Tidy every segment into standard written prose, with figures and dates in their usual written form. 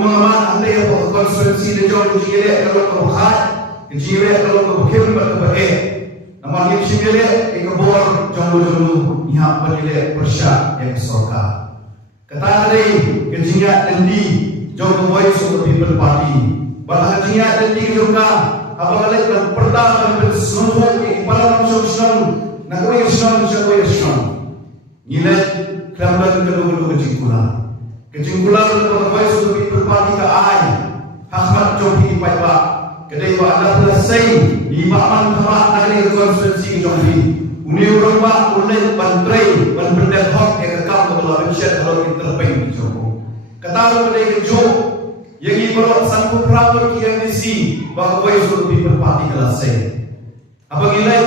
kumangaman anda yang konstituensi de jauh jile kalau ke Buhat jile kalau ke Bukim berkebae nama yang jile ke bor jombo ihap jile persya yang soka kata dari kejinya dendi jauh voice of the people party bahkan kejinya dendi juga apa lagi dan pertama bersenuh di para masyarakat nakoi islam nakoi islam nilai kelamdan kedua kejingkulan untuk voice of the people party ke ai Ahmad Jogi Paipa kedai wa anda selesai di Baman Khamak dari konstitusi Jogi uni urang ulai bantrai ban bendel hok yang kekam kalau bencet kalau interpeng Jogo kata kedai kejo yang ibarat sanggup rapor KMDC bahwa voice of the people party selesai apa gilai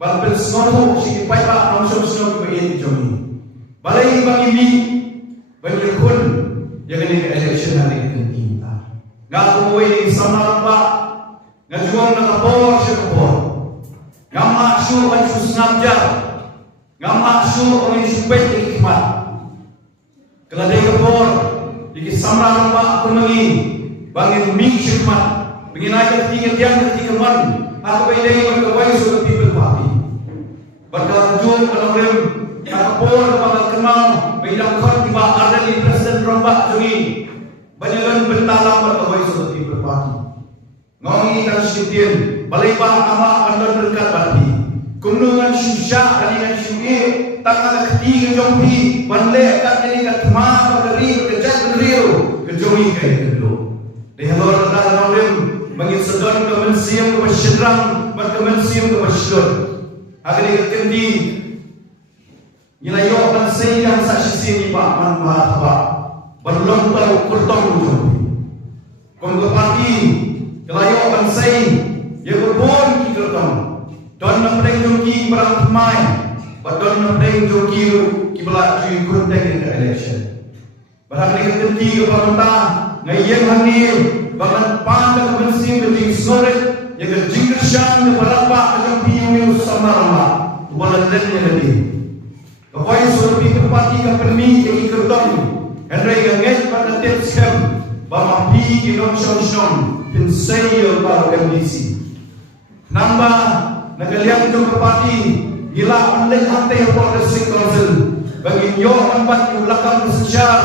ban bersenuh si Paipa langsung senuh ke Jogi balai bang ini bagi kun yang ini election hari ini nggak kumui sama apa nggak jual nak kapor sekapor nggak masuk baju sengaja nggak masuk orang supaya hikmat kalau dia kapor di sama apa aku mengi bangin ming hikmat bangin aja tiga tiang tiga man aku berdiri berkawai sudah people party berkata jual kalau kapor bakal kenal bidang khot tiba ada di Presiden Rombak Jogi banyakan bentalam berkawai sudah people party ngongi dan syidin balai bah ama andon berkat bati kumnungan syusya dengan syu'i tangan ketiga jompi bandai kat ini kat ma bagari kejat beriu kejogi kai kedua dehalor dan nawim bangin sedon ke mensiam ke masyidrang ke mensiam ke masydod agar kendi nilai yo dan sayang saksi sini Pak Manfaat belum tahu kurtong konggo parti kelayo dan sayang ya berbon kita tahu don namreng joki barang pemain don namreng joki kiblat cuy kurteng ke election barang ni kendi ke pemerintah ngayen hani bahkan pandang bersih beting sore ya ke jingkershan ke berapa joki yang sama ramah bulan lainnya lagi Kapoi suruh pikir parti kapeni yang ikerdom Henry ganget pada tipskem Bama pi kinong syong Pinsayo baru MDC Nambah Nagaliang jom parti Gila pandai hantai Port District Council Bagi nyo anbat yung lakang kesesyar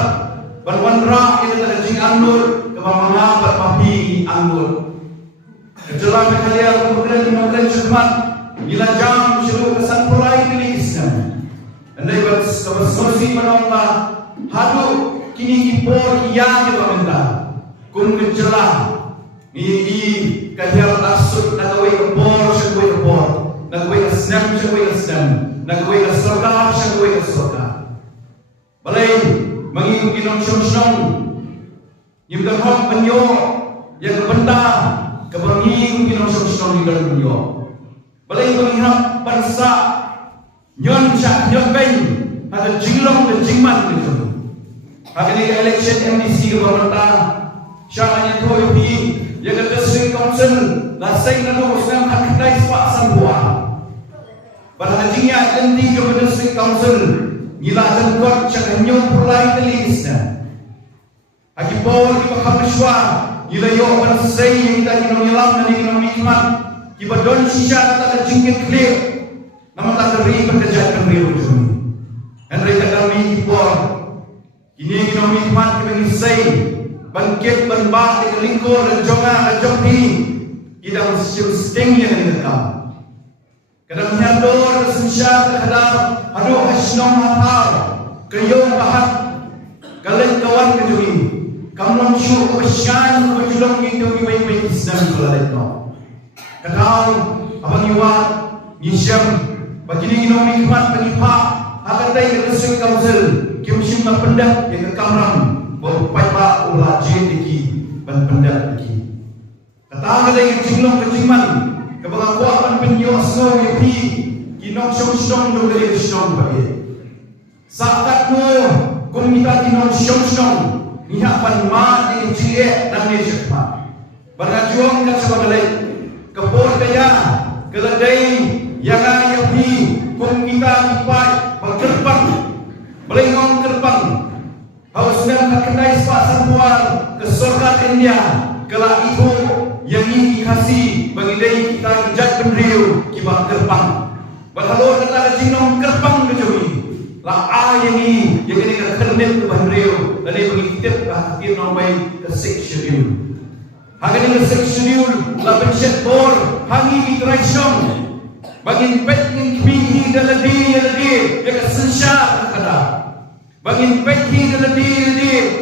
Banwanra ini ada jing anggur Kemamanga berpapi anggur Kejelang kalian kemudian dimangkan cermat Gila jam syuruh kesan pulai milik andai bersolusi menolak hadu kini kipor yang kita minta kun menjelah ni kahir asuk nakawai kepor syakawai kepor nakawai kesnam syakawai kesnam nakawai keserkar syakawai keserkar balai mengikuti nong-syong yang berhak penyo yang kebenda kebengi nong-syong yang penyo balai menghirap bangsa nyon cak nyon beng ada jinglong dan jingman gitu. Hari ini election MDC ke pemerintah syaranya tu pi yang ke district council lasai nado senang hak kedai sepak sambuah. Pada jingnya nanti ke district council gila jengkot cak nyong pulai telisnya. Haki bol di pakapeswa gila yo bersei yang kita nyelam dan kita nikmat. Kita don sisa kata jingkit clear. Namun tak beri pekerjaan beliau ini. Henry kami impor. Kini ekonomi mat kami say bangkit berbah di lingkor dan jonga dan jompi. Kita mesti stingnya dengan kau. Kadang nyador semisal kadang aduh hasnom hafal kayong bahat kalian kawan kejui. Kamu syur kesyan kejulong itu kiwai-kiwai Islam kulalit no. Kadang abang iwat ngisyam Begini ekonomi khidmat penyipak akan tay ke district council kimsim na pendak yang ke kamram berupaya pak ulah jendiki dan pendak lagi kata ada yang jinglong kejingman kepengakuan penyo snow yepi kinong syong do dari syong bagi saat mo kung kita kinong syong nihapan ma di cie dan ni cepat berjuang dan sebagai kepor kaya keledai yang ayah di kung kita kipai bergerbang belengong gerbang harus dengan kedai sepak sampuan ke surga India. Kelak itu yang ini kasih bagi dai kita jat bendriu kibat gerbang. Berhalu kata jinong gerbang kejui. La yang ini ke kernet ke bendriu. Lalu bagi kita hati nomai ke schedule. Hanya ke schedule la pensyet bor hangi itraishong. Bagi petning bihi daladi ya ke sensyar kada. Bagi petning daladi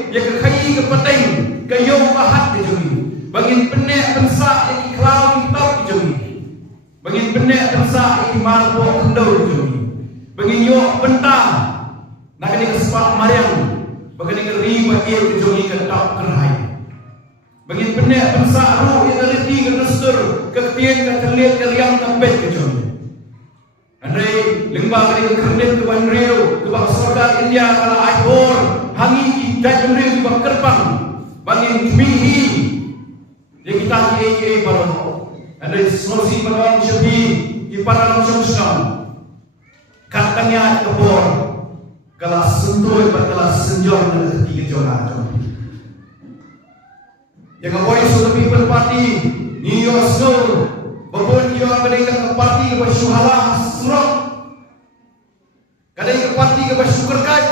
ya ke kai ke peteng ke yo bahat kejui. Bagi penek pensa yang klau kita kejui. Bagi penek pensa yang marbo kendau kejui. Bagi yo bentang nak kena kesepak mariam. Bagi kena riba ia kejui ke tak kerai. Bagi penek pensa roh yang terleti ke nustur ke ketien ke terlihat ke liang tempet kejui. Andai lembah kena kernet ke bandriu ke bawah surga India kalau aibor hangi kita bandriu ke bawah gerbang. Bagi bihi dia kita kiai baru ada solusi penolong syabi di para langsung katanya kebor kelas sentuh kelas senjol dan ketiga joran jangan boy sudah people party New York School babon dia kadang ke party ke syuhala surok kadang ke party ke syukurkat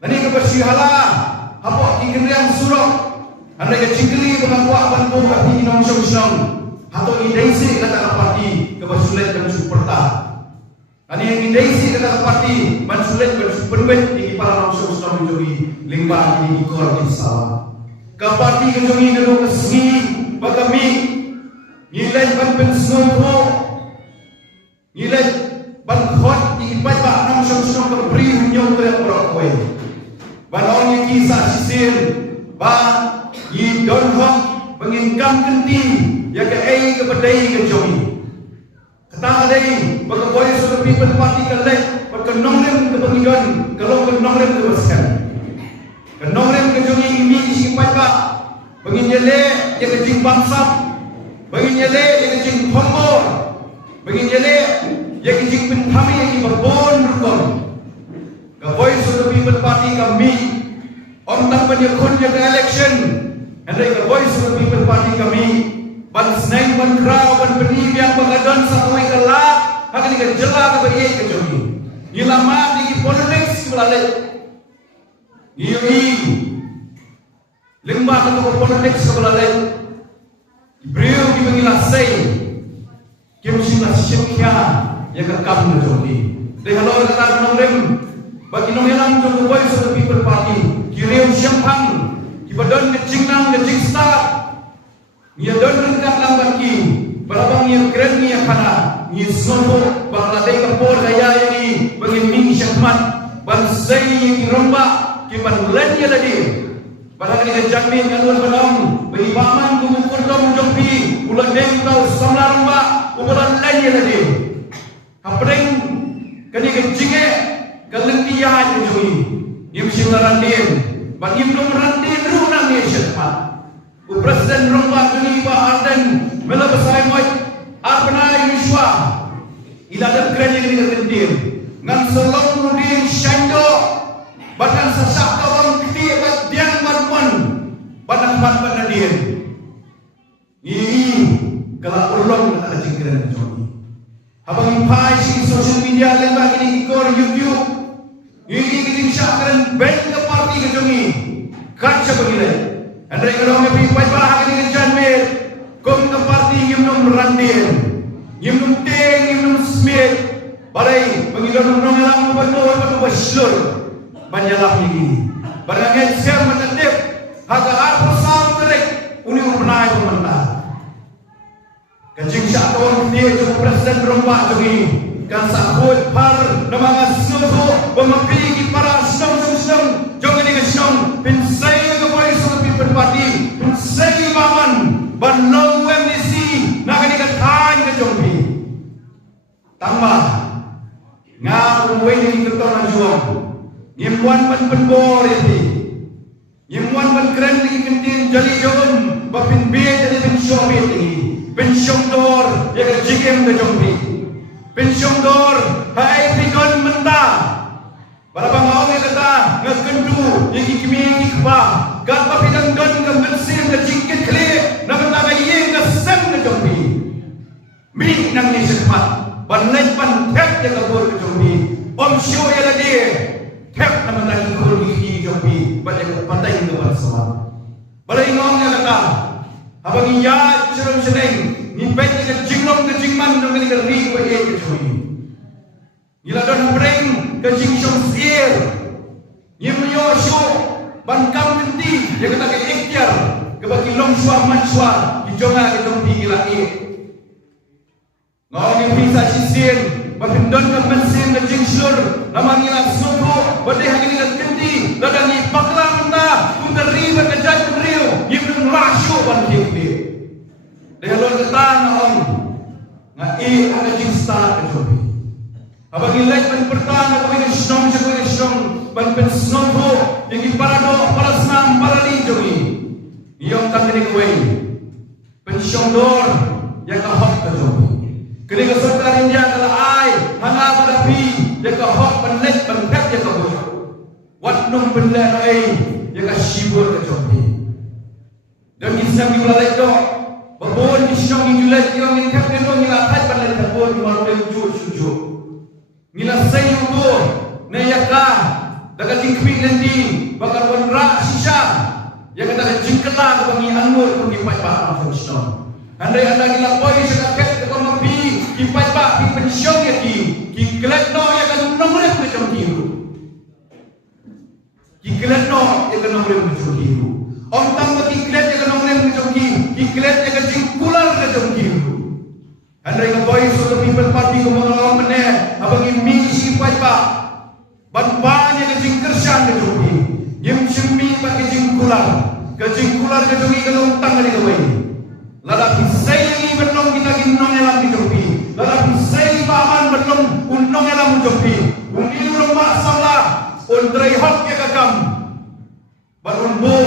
kadang ke syuhala apa di kendang surok. Anda ke cingkeli mengakuak bantu hati inong syong-syong atau idaisi kata parti ke basulet dan superta. Ani yang idaisi kata parti basulet dan superbet di para syong-syong menjogi limbah di ikor insya ke parti ke jogi gedung kesengi bagami nilai ban pensuho nilai ban khot di ipai pak nong syong-syong ke beri nyong teriak orang kowe ban on yang kisah sisir ban Yi don hok pengingkam genti ya ke ai ke pedai ke jomi kata adai bagi boy sudah people party ke lek bagi nonglem ke pengidon kalau ke nonglem ke baskan ke nonglem ke jomi ini si pak bagi nyele ya ke jing bangsap bagi nyele ya ke jing thombor bagi nyele ya ke jing pentami ya ke berbon rukun ke boy sudah people party kami om tak penyekun ya ke election. Andai ke voice of the people party kami ban snack ban kraw ban penib yang bagadon sa tuwing kalak haka ni ka jela ka bagay ka jogi nilama di politics melalui niyoi limba ka to politics melalui brio ki mengilasay kim sina syekha ya ka kam na jogi de halo ka nong rem bagi nong yalang to voice of the people party kiriu syampang Badon kecing nang kecing start, dia don rengkat lambat ki, berabang yang keren ni yang kana, ni sono Bangladesh kapor gaya ini bagi ming syakmat, bansai yang rombak, ki banlen ya tadi, barang ni jamin kalun balong, bagi paman kumpul dom jompi, ulah dengkau samlar rombak, ulah lain ya tadi, kapring kani kecingnya kalenti ya jui, ni mesti merandim, bagi belum merandim Presiden Romba Juni Pak Arden melabasai moy arpenai Wiswa ila dan keren yang dikentir ngan selong nudin syando bahkan sesak kawang kiti bat diang marpon badang ban dia ini kalau ulong kata jingkran Joni habang pai si social media lembah ini ikor YouTube ini kiting syakran ben ke parti ke Joni kaca begini Andai kalau kami pai bahag ini janmir, kom ke parti yumnum randir, yumnum teng, yumnum smith, balai pengidon nong lang betul baslur, banyalah ini. Barangan siapa menetip, harga apa sam terek, uni pernah pemerintah. Kecing syakon dia cuma presiden Romba ini, kan sakut par nama suhu, pemepiki para senang, jangan dengan senang, pinsai ke polis berparti segi maman ban long MDC nak ni katain ke jompi tambah ngau weni kertona juang nyemwan ban penbor ini nyemwan ban keren lagi kentin jali jom bapin be jadi ben shobi ini ben shomdor ya ke jigem ke jompi ben shomdor hai pikon menta para bangau ni kata ngakendu yang kimi kba gat papidang don ke mensin ke jingkit kle na mata ye ke sem ke jombi mi nang ni sekmat ban lai pan thep ya ke bor ke jombi om syo ya la de thep na mata ni ko ni jombi ban ya pandai ke ban sama balai ngom ya kata abang ya cerum seneng ni pet ke jinglong ke jingman dong ni ke ri ko ye ke jombi ila don breng ke jingshong sier ni menyo syo ban kam kenti dia kata ke ikhtiar ke bagi long shua man shua di jonga ke jombi ila e ngau ni bisa sisien ban don ke mensin ke jingshur nama ni la suku badai hagi ni kenti ladang ni pakla menta ungeri ban ke jat riu ni belum rasyo ban kenti dia lon ke tanah om ngai ada jingsta ke jombi abang ilai ban pertama ko ni snong ban pen snong ho yang parado para senam para linjogi yang kami ni kuai pensyondor yang kahok ke jombi kini ke serta India kala ai hanga pada pi yang kahok penlek penpet yang kahok wat nung penlek ai yang kasibur ke jombi dan kisah di ulalai do babon kisah di ulalai yang ini kap keno ngila kai penlek babon malu uju ngila sayu go na yaka daga tingkwi nanti bakar wanra sisa yang kata jingkela bangi anur pun kipai pa ang stone andai anda ngila boy sa ket ko mapi kipai pa pi pensyong ya ki kelet no ya kan nomre ke jombiru ki kelet no ya kan nomre ke jombiru om tang ki kelet ya kan nomre ke jombiru ki kelet ya kan jingkular ke jombiru andai ka boy so the people party ko mga mene abang imi si kipai pa ban banyak kejing kersan ke jombi yem cemmi ba kejing kular ke jombi ke lontang ke kawai lada pisai ni benong kita ginong elam ke jombi lada pisai paman benong unong elam ke jombi undi urang mak sala undrai hok ke kakam ban unbo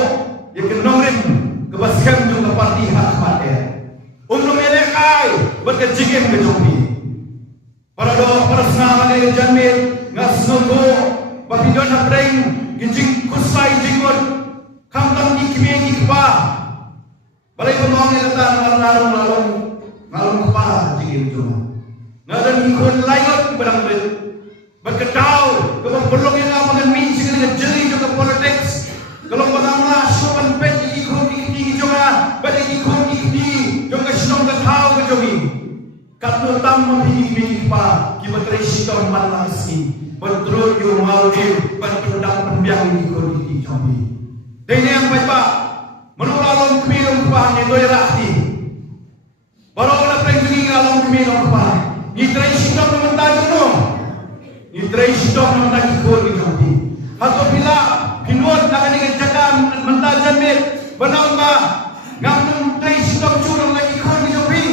ye ke nongrim ke baskem jong ke parti hak mate unong elek ai ban ke jingem ke jombi para senama ke janmit ngasnogo babidon apreng gijing kusai jingot kamtam di kimi kipa balai pemong ni kata ngalung kepala jingin cuma ngadan ikon layot barang bet berketau ke belum yang ngamangan min dengan jeli juga politics kalau bagaimana sopan pet ikon di juga balai ikon di juga senong ketau ke jogi katno tam memilih kipa kipa terisitom malasi bentruk yo mau dia bertudang penbiang di kodi jombi dene yang baik pak menulalong kemilong pahnya doy rahti baru nak pergi ngalong kemilong pah ni trai sitom mentaj no ni trai sitom mentaj kodi jombi atau bila pinuat nak ni jakam mentajan mit benang ba ngam trai sitom curang lagi kodi jombi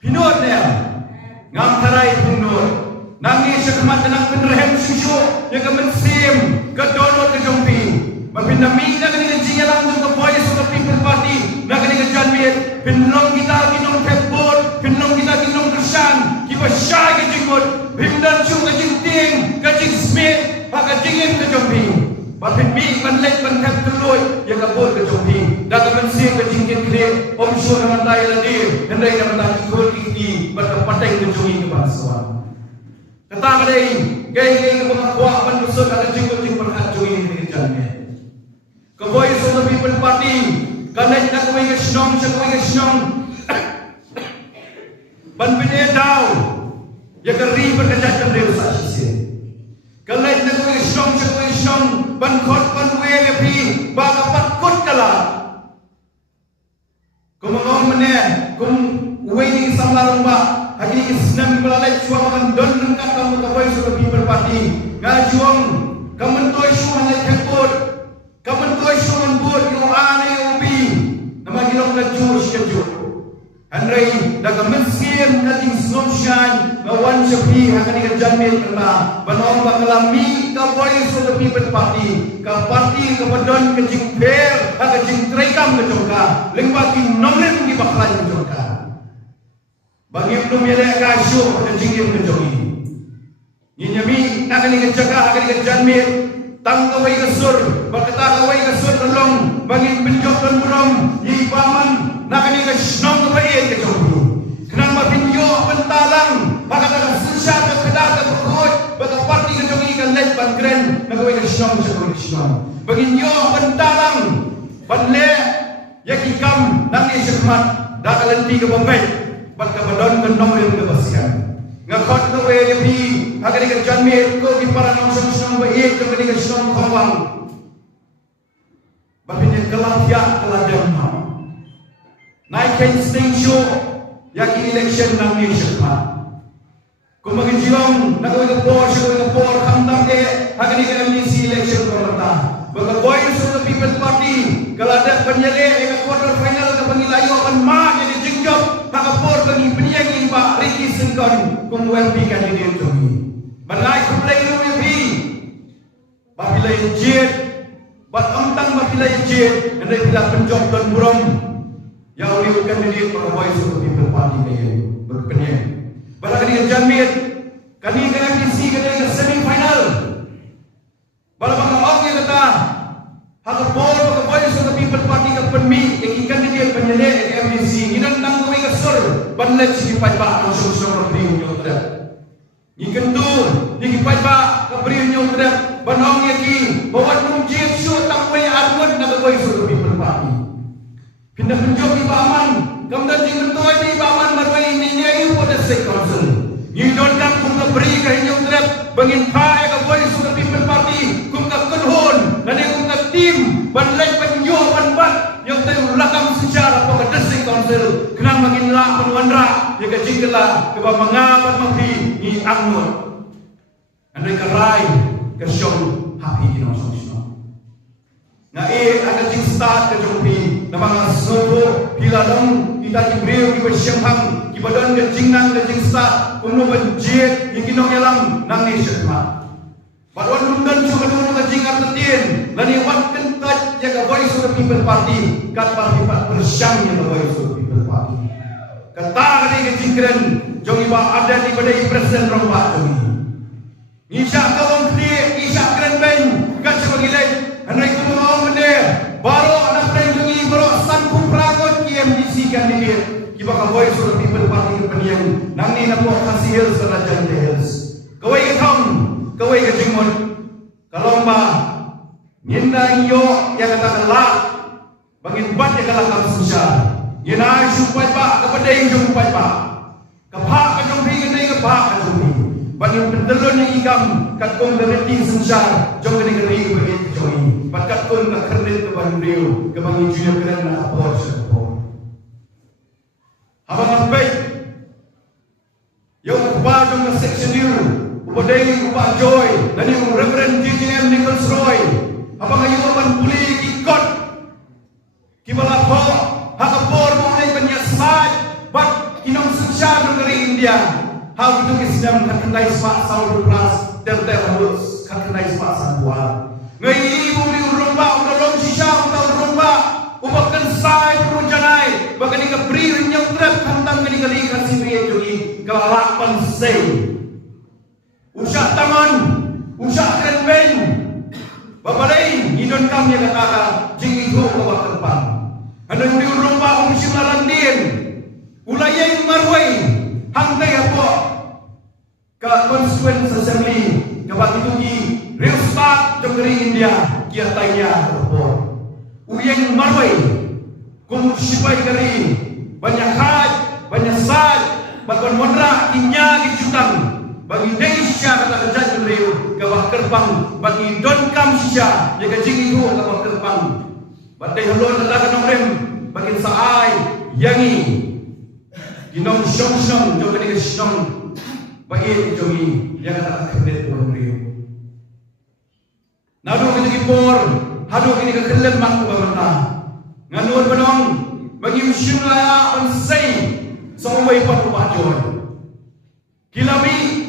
pinuat dia ngam tarai pinuat nangis sekemat tenang penerhem susu yang kemensim ke donor ke jombi mapinda minda kini kejinya langsung ke voice of the people party nak kini kejanmit pinlong kita kinong kebor pinlong kita kinong kersan kipa syai ke jingkut pindan cu ke jingting ke jing smith ke jingin ke jombi mapin mi menlek menkep teloy yang kebor ke jombi dan kemensim ke jingkin klik om syur dengan tayi ladir hendai dengan tayi kul ikni berkepateng ke jombi ke bangsa kata kadai gay mga kuwa man gusto ka jingkot jing perhat join ni janme ka voice of the people party kanay na kuwi ka snong ban bine daw ya ka river ka jatan rew sa sisi kanay na kuwi snong ban khot ban we pi ba ka pat kot kala kumangong mane kum we ni samlarong ba Hagi Islam belalai suam akan don lengkap kamu kawai sudah people party ngajuang kamu toy suam lek kebot kamu toy suam bot yo ane ubi nama gilong kajur kajur andrei daga meskin kating snowshine ngawan sepi akan dikerjamin kena banong bangalami kawai sudah people party ka party kabadon kejing fair kejing trekam kejongka lengwati nomlem di baklan kejongka bagi belum ada kasih dan jingin kejogi. Ini nyami nak ni kejaga akan kejanmit tang kawai kasur berkata kawai kasur tolong bangin penjok dan burung yi paman nak ni ke snong kawai ke jomblo kenapa pinjo pentalang maka susah ke kedar ke berkut bagi parti ke jongi ke let ban keren nak kawai ke snong ke snong bangin yo pentalang banle yakikam nang ni sekhmat dak lenti ke bombay bat ke badon ke nong yang ke basian ngakot ke we bi agak ke janmi ko di para nong snong ba ye ke ke snong khawang bapin kelak ya kelak jamna naik ken sting show yaki election nang ni sekhmat kumagin jiong nak ke por khamtam ke agak ke MDC election ko mata bagi Voice of the People Party kalau ada penyelek ke quarter final ke pengilayo akan mak jadi jengjop hak por bagi penyeng ni Pak Ricky Singkon kum WP kandidat tu balai kumlai lu WP apabila jet bat ontang apabila jet hendak bila penjok dan burung ya oleh kandidat para Voice of the People Party ni berpenyeng balai jamit kani ke MDC ke semi final balai kata hak por ke Voice of the People Party ke penmi ikan dia penyelek ke MDC inan nang kami kesur banlet si pai ba ang susur beri nyo tada ikan tu di pai ba ke beri nyo tada banong yaki bawat nung jet shoot tak way arwon na ke Voice of the People Party pindah penjok di Baman kemudian jing betul di Baman marwai ini niai pada state council ni don kam kum ke beri ke nyo tada bangin pae ke Voice of the People Party kum ke kenhon dan kum ke tim banlai penyo banbat yang tahu lakam secara pada district council kenang makin lah penwandra ya ke jingla ke bamangapat mapi ni angon andai karai ke show happy di nong song na ada jing start ke jompi na mga sobo pila dong kita ibreu ki bersyamham ki badan ke jingnang ke jing start kuno benjet yang kinong yalam nang ni syekma Padwan lundan juga dulu ke jingat tetin lani wan kentat ya ke Voice of the People Party kat parti pat bersam ya ke Voice of the People Party kata kali ke jingkren jong iba ada di badai presiden romba jong isya kawang kdi isya kren ben kat sebagai lek andai kuno mau mende baru anak kren jong baru sangku pragot KMDC kandidat ki ba ke Voice of the People Party ke peniang nang ni napo kasih hills rajan hills kawai ketong kawai ke jingmon kalau mbak nyenda iyo yang kata kelak bangin bat yang kelak kamu susah nyena supaya pak kepada yang jumpai pak kepak ke jumpi ke naik kepak ke jumpi bangin pentelun yang ikam kat kong dereti susah jom ke negeri ke begitu joy bat kat kong ke kredit ke bandriu ke bangin junior keren na apor sepor abang ampai yung upah jom ke section diu Upadayi Upa Joy dan yung Reverend TJM Nichols Roy apang ayo apan puli ikot kibalapo hakapor mo ay panyasmad bak inong susyado dari India how itu kisdam kakenday spa Saul Plus terterus kakenday spa Sanbuan ngayi ibu di urumba udolong sisya utang urumba ubakan say rujanay baka ni kapri nyong trap kantang kali kasih jogi kalalapan say usah tangan, usah krenben, babalai idon kami kata jing itu kawat depan. Anda di rumah umsi marandin, ulayai marwai, hangkai apa? Ke konstituen assembly, ke batu tugi, real start jengeri India, kia tanya apa? Uyang marwai, kumsipai kari, banyak haj, banyak sad, bakon modra, inya dijutang. Bagi Indonesia kata kerja beliau kawah kerbang bagi Don Kam Sisha jaga jing itu kawah kerbang badai halon adalah nomrem bagi saai yangi dinong song joga ni song bagi jogi yang kata kerdet beliau nado kini por hado kini kelem mak bamata nganuan benong bagi musyulaya onsai somai patu bajon kilami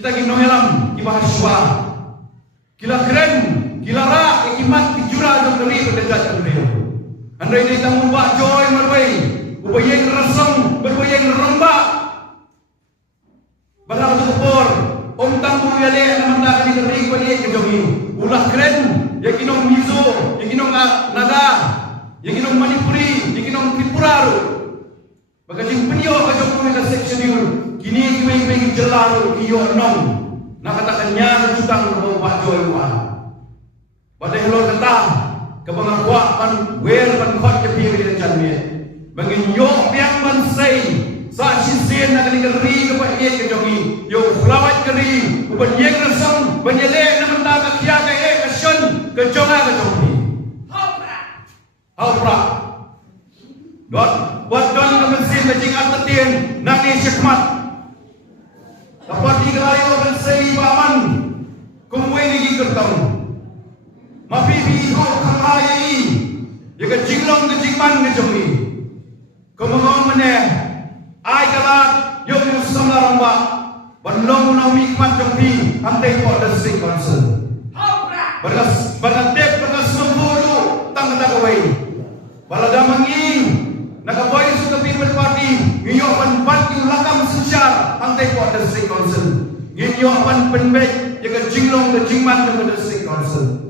kita gino helam kibahas suwa kila keren kila ra ikimat kijura jom dari berdajat beliau andai ni tamu mbak joy marwai ubayeng rasong berbayeng romba barang tu por om tang mampu yale naman na kani ring ko ni jogi ulah keren ya kinong mizo ya kinong naga ya kinong manipuri ya kinong tripuraru bagajing penyo ka jogi ka section yun kini kiwing jelaru iyo nong nakatakan nya jutang ko Pak Joy wa badai lor kata kabangwa pan wer pan khot ke pi ni chanme bangin yo piang man sei sa sisen na kali ri ke pa ye ke jogi yo flawat kari ban ye rasam ban ye le na man ta ka kya ka e ka shon ke jonga ka jogi haupra dot buat don ka mesin ka jing atatien na ni syakmat dapat digalayo ban sei baman kumwe ni kertang mapi bi ho khamai ye ka jinglong ke jingman ke jogi kumong mane ai kalat yo ni samlarang ba banlong na mi kmat jogi amte for the state council berkas sembulu tang takawai balada mangi nakaboy sa people party ngiyo pan party lakam sosial amte for the state council ngiyo pan penbek ye ka jinglong ke jingman ke the state council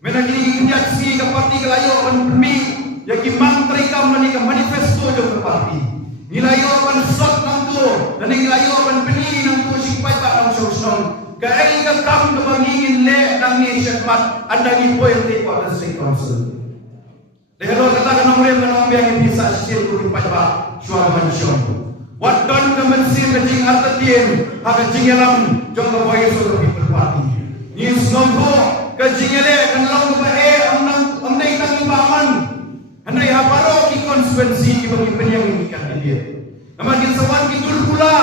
menagi kiat si ka parti kalayo pan mi ye ki mantri kam ni ka manifesto jo ka parti nilayo pan sot nang tu dan nilayo pan beni nang tu sipai tak nang sosong ka ai ka kam ka bangingin le nang ni syakmat anda ni poin ti ko the state council dehelo kata ka nomre menong biang bisa sil ku pai ba shwa mansion wat don ka mensin ka jing atatien ha ka jingelam jong ka boy so people party ni snombo ka jingele kan long ba e am nei tang ibaman andai haparo ki konstituensi ki bagi penyang ini kan dia nama kin sawan ki tul pula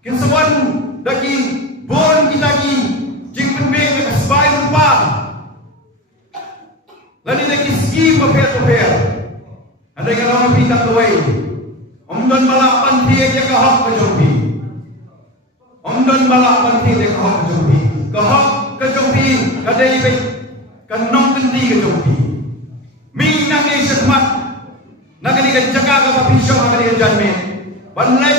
kin sawan daki bon kita ki jing penbe ke sebai rupa lani daki ski paper andai kalau pi tak tuai omdon balapan dia ke hak ke jombi omdon balapan dia ke hak ke jombi ke hak ke jombi kadai baik kan nong kendi ke jombi mi nang ni syakmat nak ni kan jaga ka papi show ka ni janme ban lai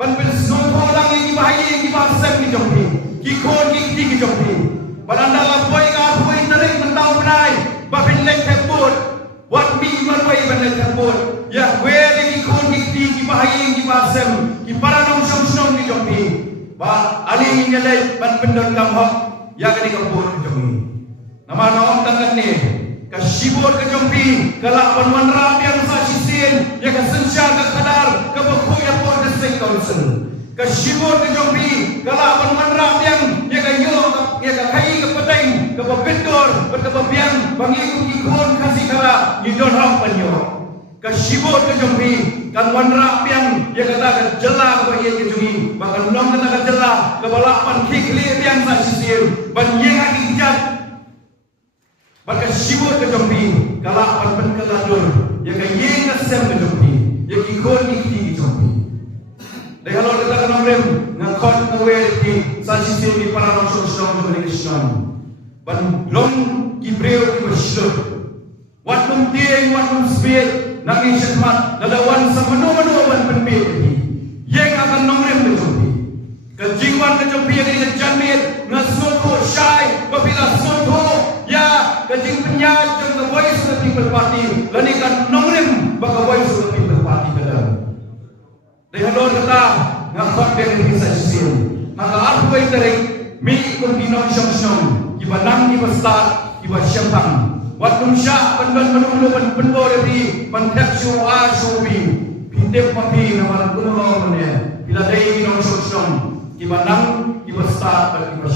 ban bil snowfall lang ni bahaya ki bahasam ni jombi ki khon ki jombi ban anda la boy ka boy narik mentau benai ba bin lek tebut wat mi man boy ban lek tebut ya we ki khon ki bahaya ki bahasam ki para nong shom ni jombi ba ali ni lai ban pendon kam hok ya ka ni ka bot jombi nama nom tangan ni kasibor ke jompi kalak panwan rap yang sa sisin ya ka sensya ka kadar ka bakuya por the state council kasibor ke jompi kalak panwan rap yang ya ka yo ya ka kai ka pateng ka babendor ka babiang bangi ku ikon kasih kala you don't have panyo kasibor ke jompi kan wan rap yang ya kata ka jela ka ye ke jumi bahkan long kata ka jela ka balapan kikli yang sa sisin ban ye ka kijat maka sibur ke jombi kalak pan keladur ya ka yenga sem ke jombi ya ki khon ki jombi dai halo kata kan nomrem ngakot ngawe ki sa sisi ni para nong sosong ke Krishnan ban long ki breu ki mashluk wat num tieng wat num spiet nang syakmat lalawan sa manu ban penbe ki yeng akan nomrem ke jombi ke jingwan ke jombi ya ni janmit ngasoko syai babila soto ya kajing penyat jeng the voice of the people party lani kan nongrim baka voice of the people party kadang dai halor kata ngakot dia ni bisa sisil maka aku bai tarik mi kun binong syong ibanang ni basta iba syamtang wat numsya ban menulu ban penbor di ban takshu ashubi pindep papi nama kuno mane bila dai binong syong ibanang ibasta ban iba